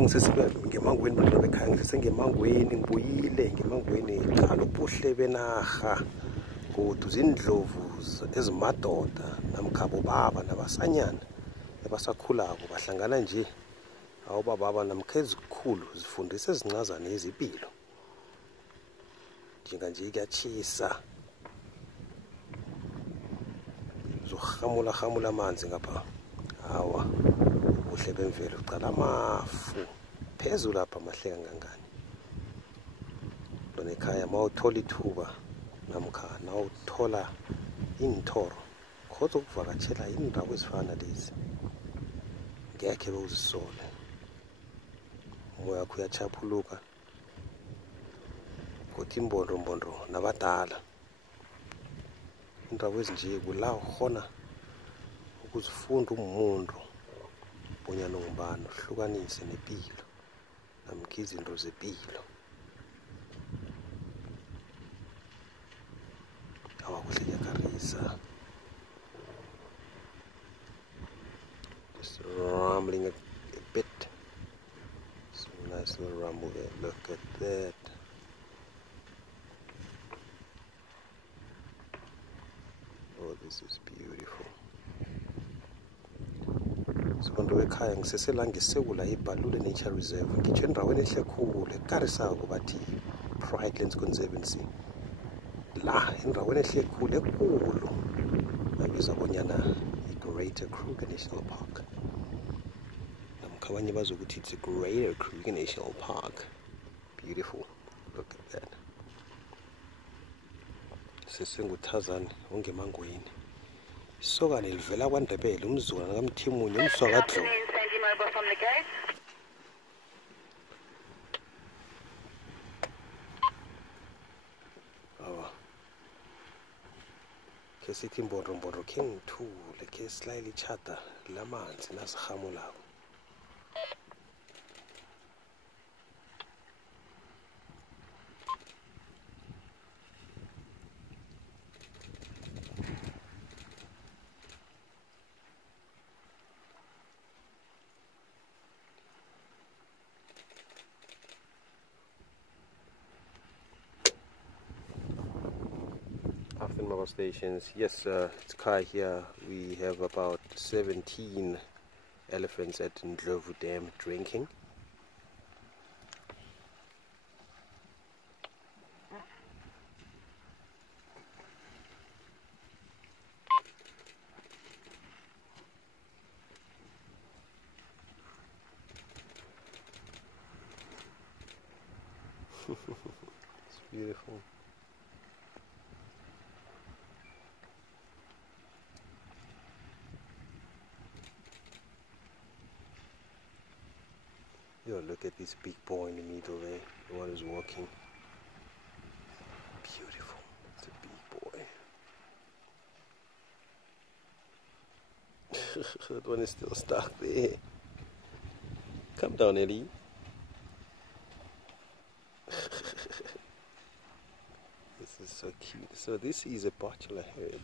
ngemangweni bantu bekhaya ngisesemangweni ngibuyile ngemangweni qala ubuhle benarha kodwa zindlovu ezimadoda namkhabo baba nabasanyana ebasakhulako bahlangana nje awubaba namkha ezikhulu zifundisa ezincazana ezipilo njenganje kuyachisa zohamula amanzi ngapha hawa ubuhle bemvelo uqala amafu phezulu lapha amahleka kangangani lona ekhaya mawuthola ithuba namkha nawuthola inthoro khodza ukuvakatshela indawo ezifana lezi ngekhe bewuzisole umoya wakho uyachaphuluka kodwa imbondombondo nabadala indawo ezinje kula ukhona ukuzifunda umuntu bonyana ungubani uhlukanise nepilo namkha izinto zepilo awakuhle kuyakarisa just rumbling a bit. So nice little rumble there. Look at that. Oh, this is beautiful. So bantu bekhaya ngisesela ngesewula iBalule Nature Reserve ngitsho endaweni ehle khulu ekarisako bathi Pridelands Conservancy la endaweni ehle khulu ekulu babiza bonyana i-Greater Kruger National Park namkha abanye bazokuthi it's a Greater Kruger National Park. Beautiful. Look at that. Sesenguthazana ongemangweni isokane livela kwaNdebele umzukwana kaMthimunye umswakadlo awa ke sithi mbondombondo khe ngithule ke slightly chata lamanzi nasihamulako after mobile stations. Yes, it's Kai here. We have about 17 elephants at Ndlovu Dam drinking. It's beautiful. Yo, look at this big boy in the middle there, the one who's walking. Beautiful. It's a big boy. That one is still stuck there. Come down, Ellie. This is so cute. So this is a bachelor herd.